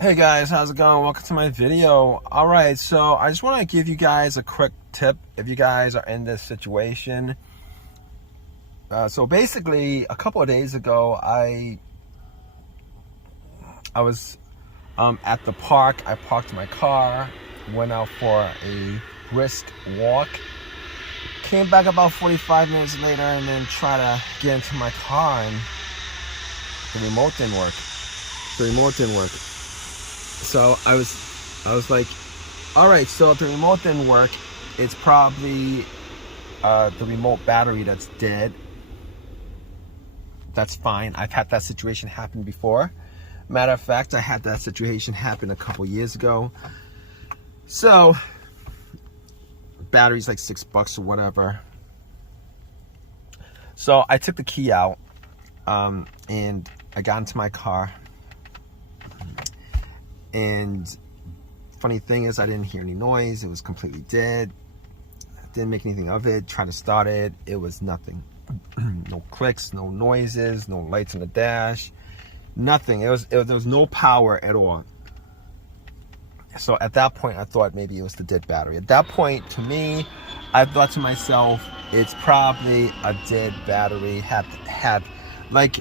Hey guys, how's it going? Welcome to my video. Alright, so I just want to give you guys a quick tip if you guys are in this situation. So basically, a couple of days ago, I was at the park. I parked my car, went out for a brisk walk, came back about 45 minutes later, and then tried to get into my car, and the remote didn't work. So I was like, all right, so if the remote didn't work, it's probably the remote battery that's dead. That's fine. I've had that situation happen before. Matter of fact, I had that situation happen a couple years ago. So battery's like $6 or whatever. So I took the key out and I got into my car. And funny thing is, I didn't hear any noise. It was completely dead. Didn't make anything of it. Tried to start it. It was nothing. No clicks, no noises, no lights on the dash, nothing. There was no power at all. So at that point, I thought maybe it was the dead battery. At that point, to me, I thought to myself, it's probably a dead battery. Had like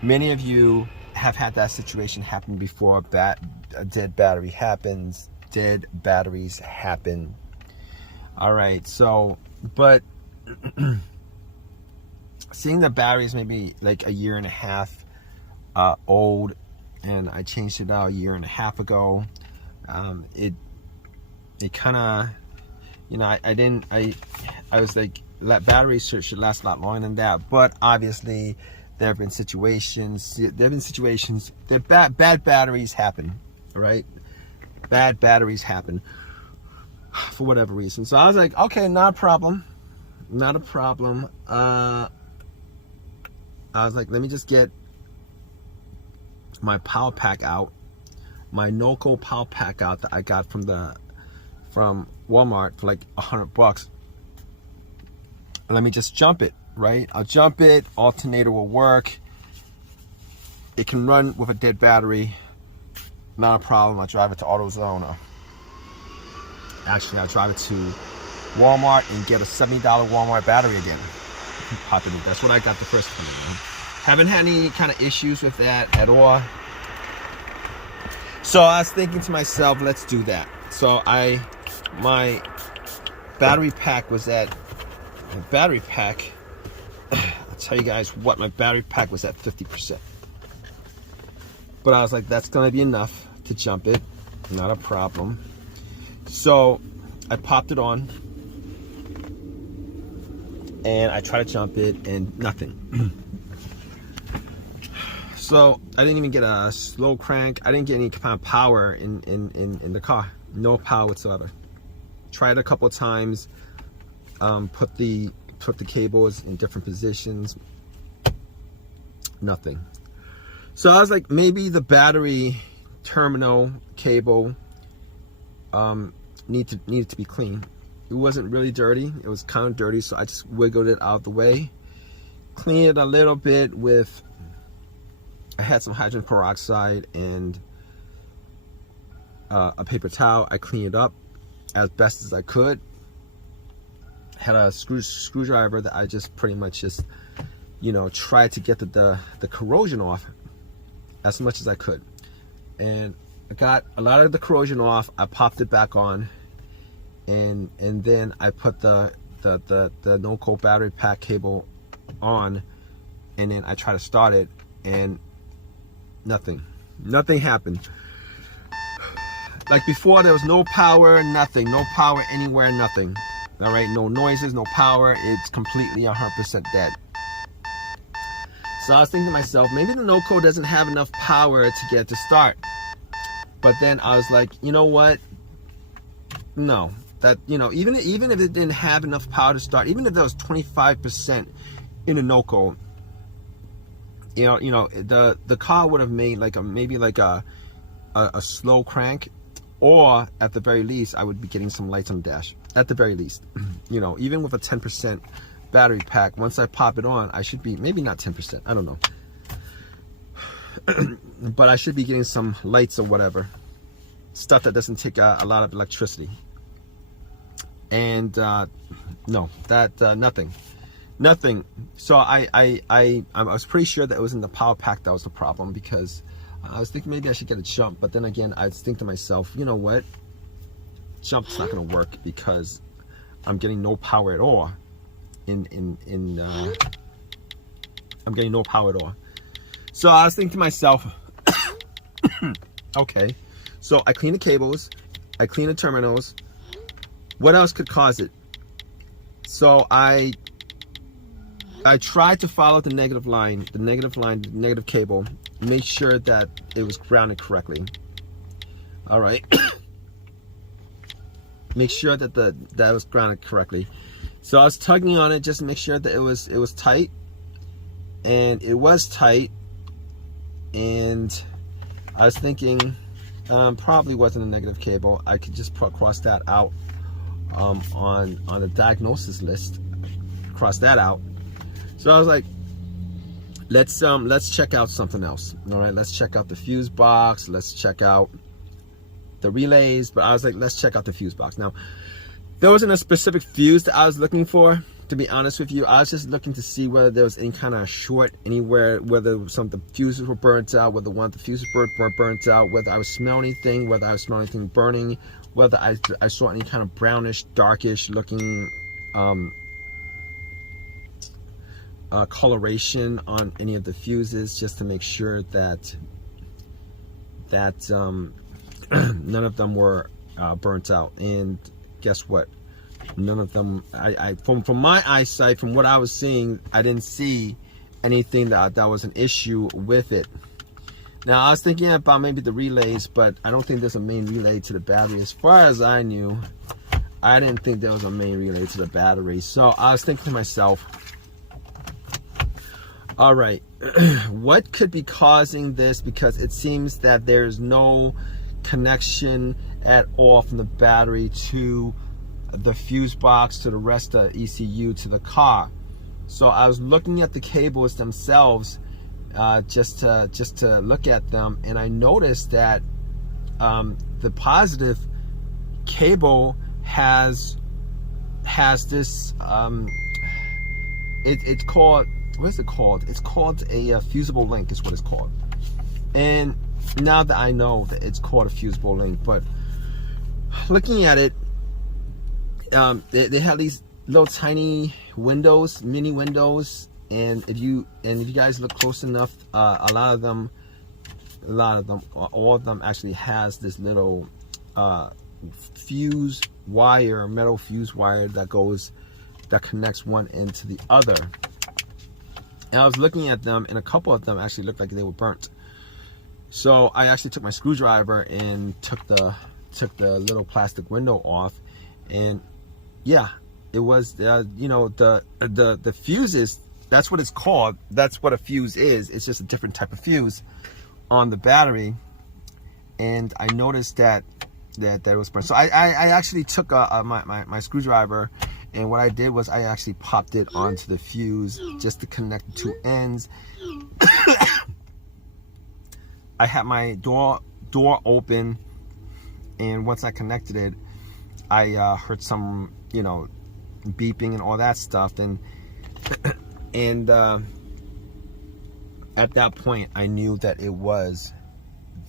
many of you have had that situation happen before. A dead battery happens. Dead batteries happen. All right, so, but seeing the batteries maybe like a year and a half old, and I changed it out a year and a half ago. It kind of, you know, I was like, batteries should last a lot longer than that. But obviously, there have been situations. That bad batteries happen. All right, bad batteries happen for whatever reason. So I was like, okay, not a problem. I was like, let me just get my power pack out, my Norco power pack out that I got from Walmart for like $100. Let me just jump it, right? I'll jump it. Alternator will work. It can run with a dead battery. Not a problem. I'll drive it to AutoZone. Actually, I'll drive it to Walmart and get a $70 Walmart battery again. Pop it in. That's what I got the first time. Haven't had any kind of issues with that at all. So I was thinking to myself, let's do that. So my battery pack was at, I'll tell you guys what, my battery pack was at 50%. But I was like, that's gonna be enough to jump it, not a problem. So I popped it on and I tried to jump it and nothing. So I didn't even get a slow crank. I didn't get any kind of power in the car. No power whatsoever. Tried a couple of times, put the cables in different positions. Nothing. So I was like, maybe the battery terminal cable needed to be clean. It wasn't really dirty. It was kind of dirty, so I just wiggled it out of the way. Cleaned it a little bit with, I had some hydrogen peroxide and a paper towel. I cleaned it up as best as I could. Had a screwdriver that I just pretty much just, you know, tried to get the corrosion off as much as I could. And I got a lot of the corrosion off. I popped it back on, and then I put the Norco battery pack cable on, and then I tried to start it, and nothing happened. Like before, there was no power, nothing, no power anywhere, nothing. All right, no noises, no power. It's completely 100% dead. So I was thinking to myself, maybe the Norco doesn't have enough power to get to start. But then I was like, you know what? No, that, you know, even if it didn't have enough power to start, even if there was 25% in a Norco, you know, the car would have made like maybe a slow crank, or at the very least, I would be getting some lights on the dash. At the very least, you know, even with a 10% battery pack, once I pop it on, I should be, maybe not 10%, I don't know. but I should be getting some lights or whatever, stuff that doesn't take a lot of electricity. And no, that nothing. So I was pretty sure that it was in the power pack that was the problem, because I was thinking maybe I should get a jump, but then again I think to myself, you know what, jump's not going to work because I'm getting no power at all. I'm getting no power at all. So I was thinking to myself, okay, so I clean the cables, I clean the terminals. What else could cause it? So I tried to follow the negative line, the negative cable, make sure that it was grounded correctly. All right. Make sure that that was grounded correctly. So I was tugging on it just to make sure that it was tight, and it was tight. And I was thinking, probably wasn't a negative cable. I could just cross that out on the diagnosis list. Cross that out. So I was like, let's check out something else. All right, let's check out the fuse box. Let's check out the relays. But I was like, let's check out the fuse box. Now, there wasn't a specific fuse that I was looking for, to be honest with you. I was just looking to see whether there was any kind of short anywhere, whether some of the fuses were burnt out, whether one of the fuses were burnt out, whether I was smelling anything, whether I was smelling anything burning, whether I saw any kind of brownish, darkish looking coloration on any of the fuses, just to make sure that none of them were burnt out. And guess what? None of them. From my eyesight, from what I was seeing, I didn't see anything that was an issue with it. Now I was thinking about maybe the relays, but I don't think there's a main relay to the battery. As far as I knew, I didn't think there was a main relay to the battery. So I was thinking to myself, all right, what could be causing this? Because it seems that there's no connection at all from the battery to the fuse box, to the rest of ECU, to the car. So I was looking at the cables themselves, just to look at them, and I noticed that the positive cable has this it's called, what is it called? It's called a fusible link is what it's called. And now that I know that it's called a fusible link, but looking at it, they have these little tiny windows, mini windows, and if you guys look close enough, all of them actually has this little fuse wire, metal fuse wire that connects one end to the other. And I was looking at them, and a couple of them actually looked like they were burnt. So I actually took my screwdriver and took the little plastic window off, and yeah, it was you know, the fuses, that's what it's called. That's what a fuse is. It's just a different type of fuse on the battery. And I noticed that was burnt. So I actually took my screwdriver, and what I did was I actually popped it onto the fuse just to connect the two ends. I had my door open, and once I connected it, I heard some, you know, beeping and all that stuff, and at that point I knew that it was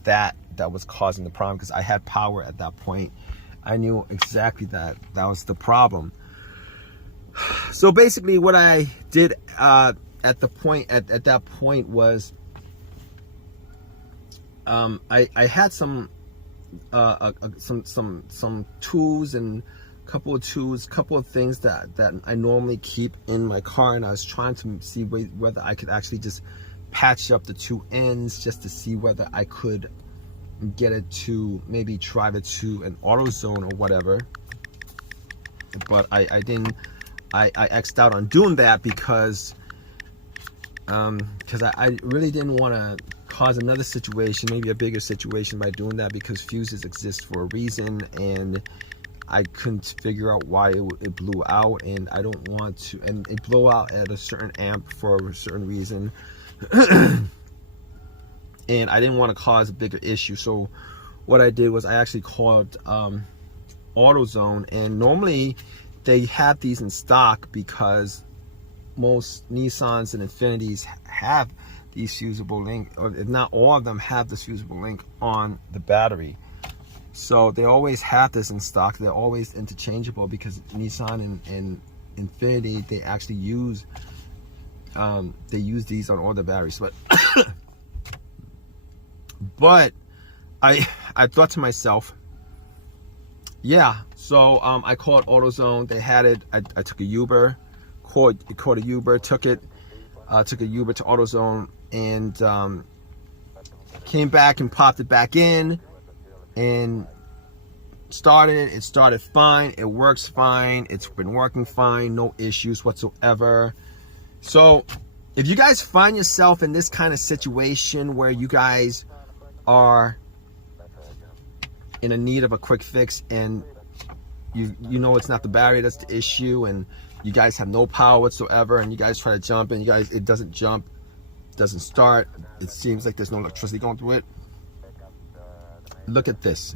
that was causing the problem, because I had power at that point. I knew exactly that was the problem. So basically what I did at that point was I had some tools, and couple of things that I normally keep in my car, and I was trying to see whether I could actually just patch up the two ends, just to see whether I could get it to maybe drive it to an AutoZone or whatever. But I didn't. I X'd out on doing that because I really didn't want to cause another situation, maybe a bigger situation, by doing that, because fuses exist for a reason, and I couldn't figure out why it blew out, and I don't want to. And it blew out at a certain amp for a certain reason. and I didn't want to cause a bigger issue. So what I did was I actually called AutoZone, and normally they have these in stock because most Nissans and Infinitis have these fusible link, or if not all of them have this fusible link on the battery. So they always have this in stock. They're always interchangeable because Nissan and Infiniti, they actually use these on all the batteries. But I thought to myself, yeah. So I called AutoZone. They had it. I took a Uber, called a Uber, took a Uber to AutoZone, and came back and popped it back in and started it. It started fine. It works fine. It's been working fine. No issues whatsoever. So if you guys find yourself in this kind of situation where you guys are in a need of a quick fix, and you know it's not the battery that's the issue, and you guys have no power whatsoever, and you guys try to jump and it doesn't jump, doesn't start, it seems like there's no electricity going through it, look at this.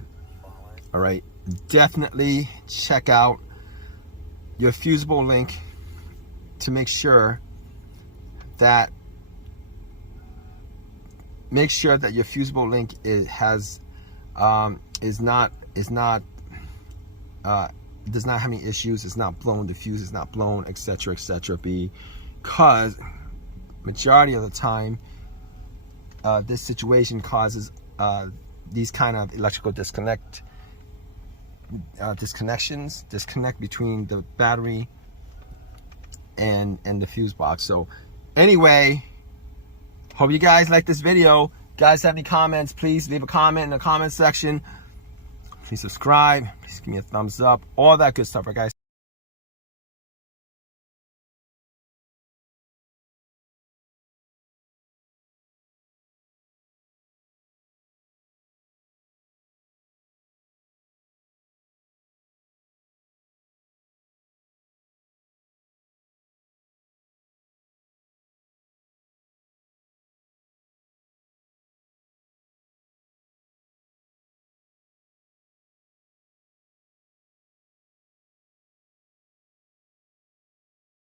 All right, definitely check out your fusible link to make sure that your fusible link does not have any issues. It's not blown, the fuse is not blown, etc., etc. Because majority of the time this situation causes these kind of electrical disconnect between the battery and the fuse box. So anyway, hope you guys like this video. Guys, have any comments, please leave a comment in the comment section. Please subscribe, please give me a thumbs up, all that good stuff, right guys?